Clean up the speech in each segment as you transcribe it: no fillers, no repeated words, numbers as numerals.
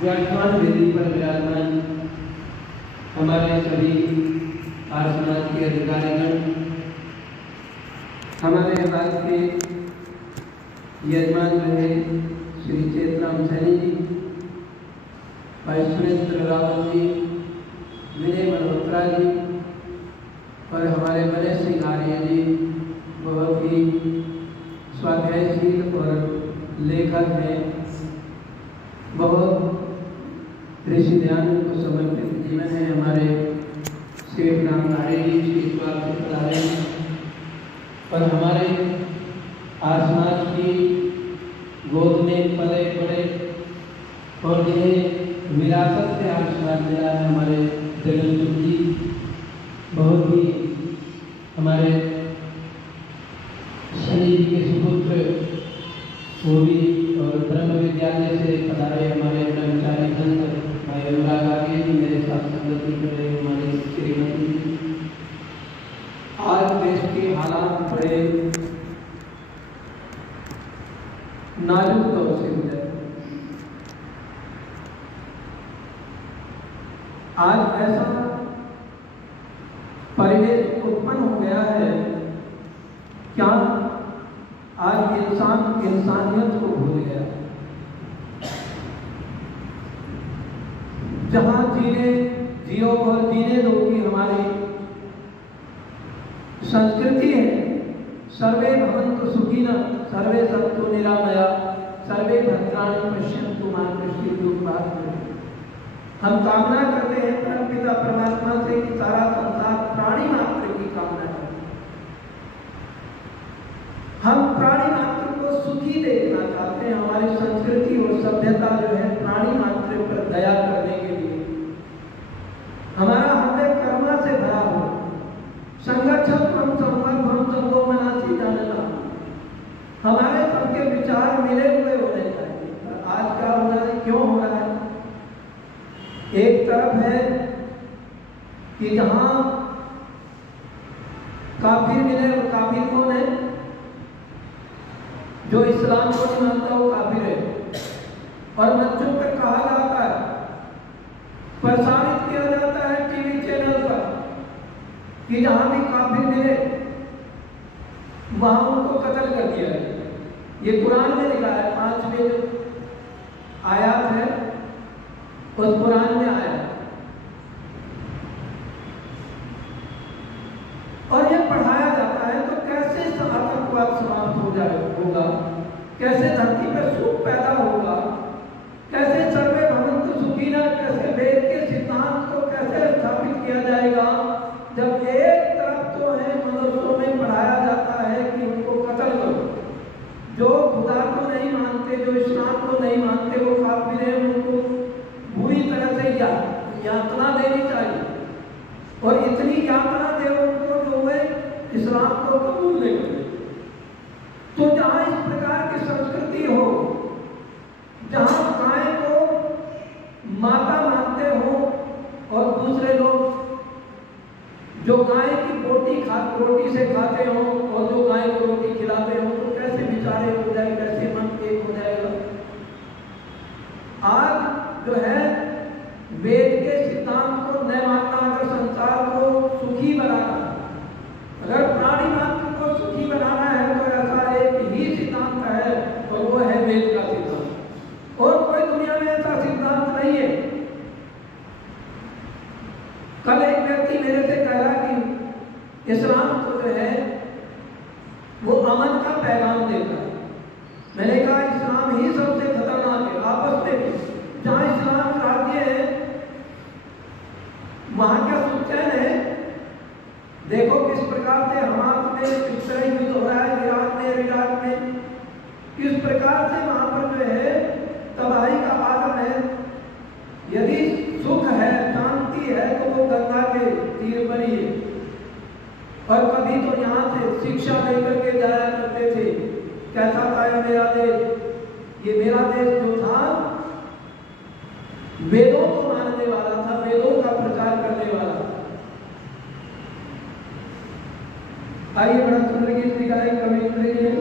व्याख्यान वेदी पर विराजमान हमारे सभी आर्य समाज के अधिकारीगण, हमारे राज्य के यजमान रहे श्री चेतराम सैनी जी, भाई सुरेंद्र रावत जी, विनय मल्होत्रा जी और हमारे बने सिंह आर्य जी बहुत ही स्वाध्यायशील और लेखक हैं। बहुत ऋषि ध्यान को समर्पित जीवन है हमारे सेठ राम आर्य जी इस बात से पढ़ाए और हमारे आर्य समाज की गोद में पले पड़े और जिन्हें विरासत से आर्य समाज मिला है हमारे जगन जी, बहुत ही हमारे शनि जी के सुपुत्र वो भी और ब्रह्म विद्यालय से पधारे हमारे कर्मचारी संत भाई अनुराग आर्य जी, मेरे साथ संगति कर रहे हमारे श्रीमती जी। आज देश के हालात बड़े नाजुक दौर से गुजर, आज ऐसा परिवेश उत्पन्न हो गया है, क्या आज इंसान इंसानियत को भूल गया। जहां जियो और जीने दो की हमारी संस्कृति है, सर्वे भवन्तु सुखिनः, सर्वे सन्तु निरामया, सर्वे भद्राणि पश्यन्तु मा कश्चित् दुःखभाग् भवेत्। हम कामना करते हैं परमपिता परमात्मा से कि सारा संसार प्राणी मात्र की कामना करे। हम प्राणी मात्र को सुखी देखना चाहते हैं। हमारी संस्कृति और सभ्यता जो है प्राणी मात्र पर दया करने के लिए, हमारा हृदय कर्मा से भरा हो। संगच्छध्वं संवर्धं संगो मनासि जानना, हमारे सबके विचार मिले हुए होने चाहिए। पर आज क्या हो रहा है, क्यों हो रहा है? एक तरफ है कि जहां काफिर मिले, और काफिर कौन है? जो इस्लाम को नहीं मानता वो काफिर है। और बच्चों पर कहा जाता है, प्रसारित किया जाता है टीवी चैनल पर कि जहां भी काफिर मिले वहां उनको कत्ल कर दिया है। ये कुरान में लिखा है, 5वें जो आयत है उस कुरान में आया। और ये पढ़ाया जाता है, तो कैसे आतंकवाद समाप्त हो होगा, कैसे धरती पर सुख पैदा होगा, कैसे सर्वे भवन्तु सुखिनः, कैसे वेद के सिद्धांत को कैसे स्थापित किया जाएगा, जब एक तरफ तो है मदरसों में पढ़ाया जाता है कि उनको कत्ल करो। जो खुदा को नहीं मानते, जो इस्लाम को नहीं मानते वो काफिर हैं, उनको बुरी तरह से यातना देनी चाहिए और इतनी यातना दे उनको जो वे इस्लाम को कबूल नहीं करें। तो जहां इस प्रकार की संस्कृति हो, जहां गाय को माता मानते हो और दूसरे लोग जो गाय की रोटी से खाते हो और जो गाय को रोटी खिलाते हो, तो कैसे विचारे हो जाए, कैसे मन एक हो जाएगा। आज जो है वेद के सिद्धांत को न मानना, अगर संसार को सुखी बनाना, अगर प्राणी मात्र को सुखी बनाना है तो ऐसा एक ही सिद्धांत है और वो है वेद का सिद्धांत। और कोई दुनिया में ऐसा सिद्धांत नहीं है। कल एक व्यक्ति मेरे से कह रहा कि इस्लाम तो जो है वो अमन का पैगाम देता है। मैंने कहा इस्लाम ही सबसे खतरनाक है। आपस में जहां इस्लाम राज्य है वहां क्या सुचैन है? देखो किस प्रकार से हमास में इस तरह युद्ध हो रहा है, इराक में किस प्रकार से वहां पर जो है तबाही का आलम है। यदि सुख है, शांति है, तो वो गंगा के तीर पर ही है। और कभी तो यहाँ से शिक्षा लेकर के जाया करते थे, कैसा था मेरा देश। ये मेरा देश जो था वेदों को मानने वाला था, वेदों का प्रचार करने वाला। आइए बड़ा सुंदर गीत निकाले कवि जी ने।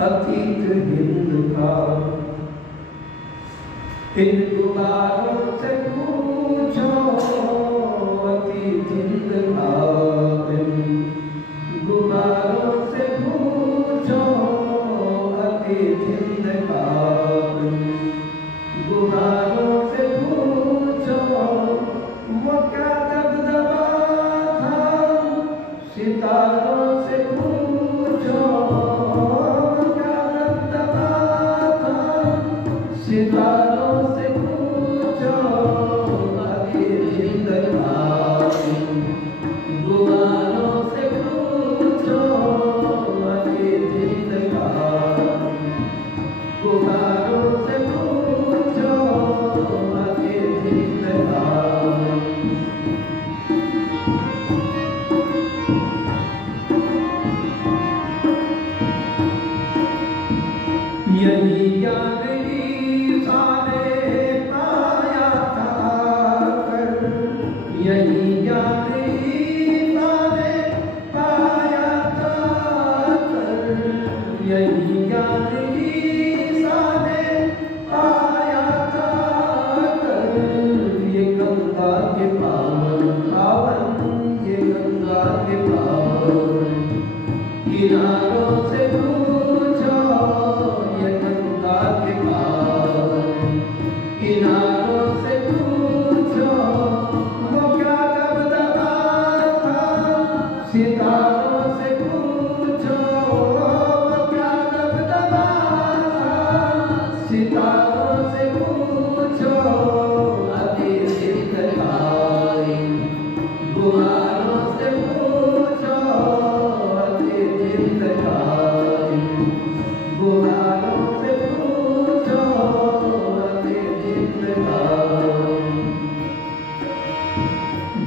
अतीत हिंद का। इन गुबारों से पूछो अतीत हिंद का, इन गुबारों से पूछो अतीत हिंद का, इन गुबारों से पूछो वो क्या दबदबा था, सितारों से पूछो वो क्या दबदबा था, सितारों से पूछो अतीत हिंद का, गुबारों से पूछो अतीत हिंद का, गुबारों से पूछो अतीत हिंद का। यही ज्ञान ईसा ने पाया था कर, यही ज्ञान ईसा ने पाया था कर, यही ज्ञान ईसा ने पाया था कर। ये गंगा के पावन पावन, ये गंगा के पावन किनारों से पूछो, ये गंगा के पावन किनारों से पूछो वो क्या दबदबा था, सितारों से पूछो वो क्या दबदबा था, सितारों से पूछो अतीत हिंद का, गुबारों से पूछो अतीत हिंद का, गुबारों से पूछो अतीत हिंद का।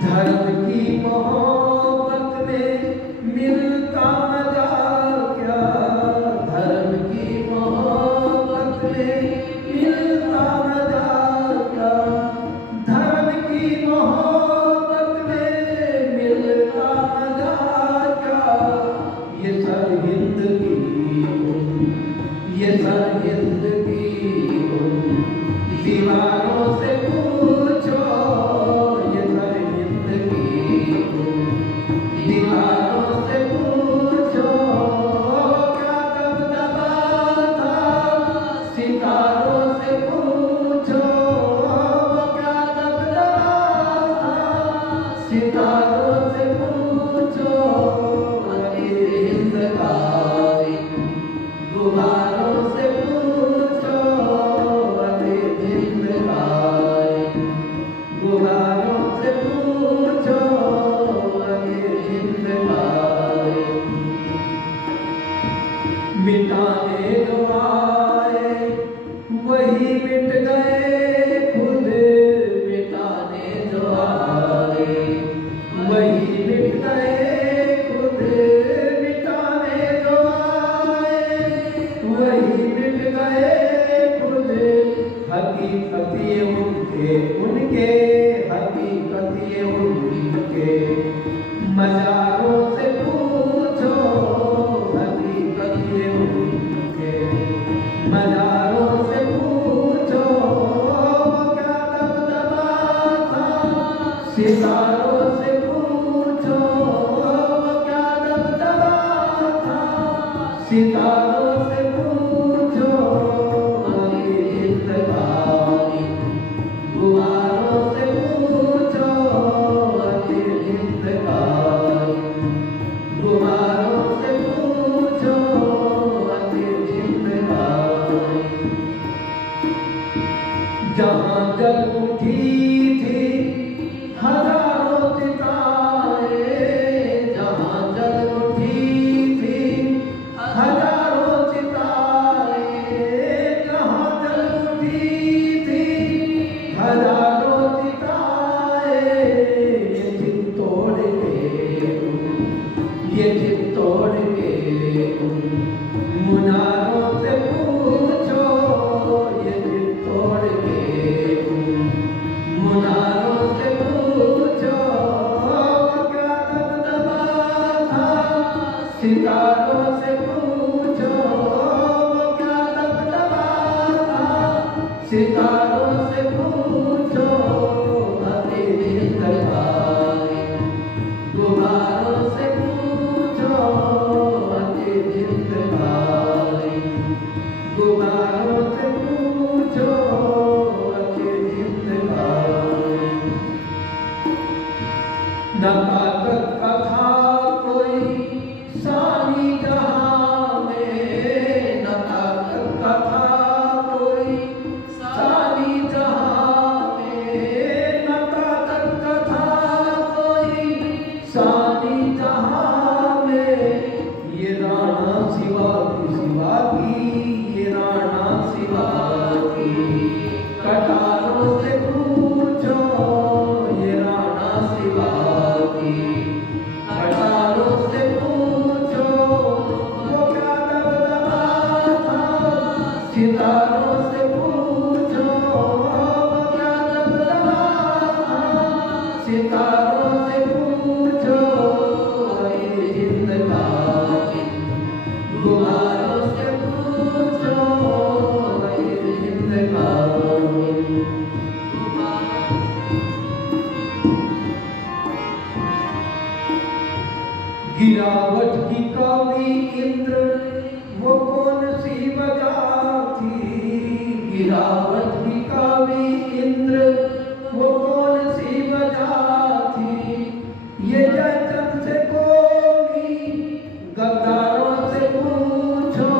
धर्म की मोहब्बत में मिलता मजा क्या, धर्म की मोहब्बत में मिलता मजा क्या, धर्म की मोहब्बत में मिलता मजा क्या। ये सरहिंद की उन, ये सरहिंद की उन दीवारों से पूछो, ये सरहिंद की उन दीवारों से पूछो क्या दबदबा था, सितारों से पूछो क्या दबदबा था, सितारों से पूछो अतीत हिंद का, गुबारों से पूछो अतीत हिंद का, गुबारों से पूछो अतीत हिंद का। मिटाने जो आए वही मिट गए खुद, मिटाने जो आए वही मिट गए खुद, मिटाने जो आए वही मिट गए खुद। हकीकत ये उनके उनके, हकीकत ये उनके मजारों से पूछो, हकीकत ये उनके मजारों से पूछो क्या दबदबा था, सितारों से पूछो क्या दबदबा था, सितारों से पूछो अतीत हिंद का, गुबारों से पूछो अतीत हिंद का, गुबारों से पूछो अतीत हिंद का। जहाँ जल उठी थी हजारों सितारे, जहाँ जल उठी थी हजारों न ताकत का था कोई सानी जहां में, न ताकत का था कोई सानी जहां में, न ताकत का था कोई सानी जहां में। ये राणा शिवा की, ये राणा शिवा की, कटारों से पूछो ये राणा शिवा की, कटारों से पूछो वो क्या दबदबा था, सितारों से पूछो वो क्या दबदबा था, सितारों से पूछो ये जिंदगानी, गुबारों से पूछो ये जिंदगानी। गिरावट की कवि इंद्र वो कौन सी वजह थी, गिरावट की कवि इंद्र वो कौन सी वजह थी। ये जयचंद से कोई गद्दारों से पूछो,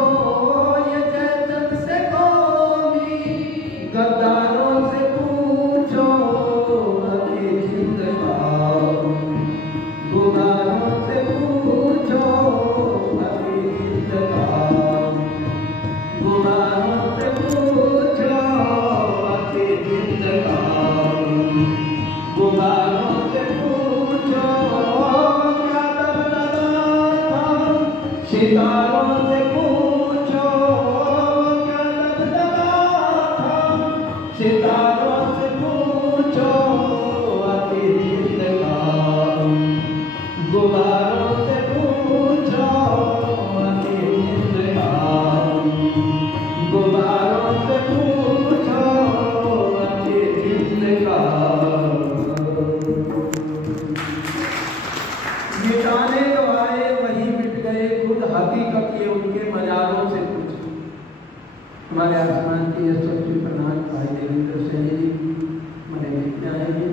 ये जयचंद से कोई गद्दारों से पूछो अरे जिंदगानी, गुबारों से पूछो अरे जिंदगानी, गुबारों से पूछो अरे जिंदगानी, गुबारों से पूछो क्या दबदबा था, सितारों से पूछो क्या दबदबा था, सितारों से पूछो अरे जिंदगानी, गुबारों से पूछो अरे जिंदगानी, गुबारों से पूछो अरे जिंदगानी। मिटाने जो आए वही मिट गए, खुद हकीकत ये उनके मजारों से पूछो। हमारे आसमान की यह सबसे प्रधान भाई देवेंद्र सैनी जी हमारे लिखते आए हैं।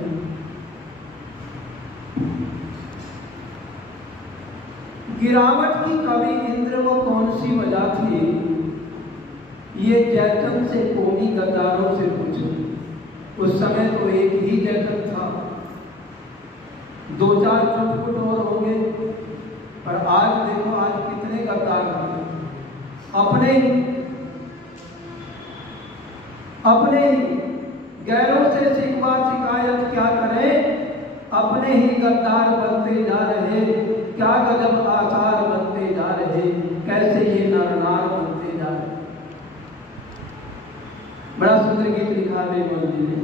गिरावट की कवि इंद्र वो कौन सी वजह थी, ये जयचंद से कोमी गद्दारों से पूछो। उस समय तो एक ही जयचंद था, दो चार चुटपुट और होंगे, पर आज देखो आज कितने गद्दार हैं। अपने ही गैरों से शिकवा शिकायत क्या करें, अपने ही गद्दार बनते जा रहे, क्या गजब आचार बनते जा रहे, कैसे ये नरनार बनते जा रहे। बड़ा सुंदर गीत लिखा बेमौल जी ने।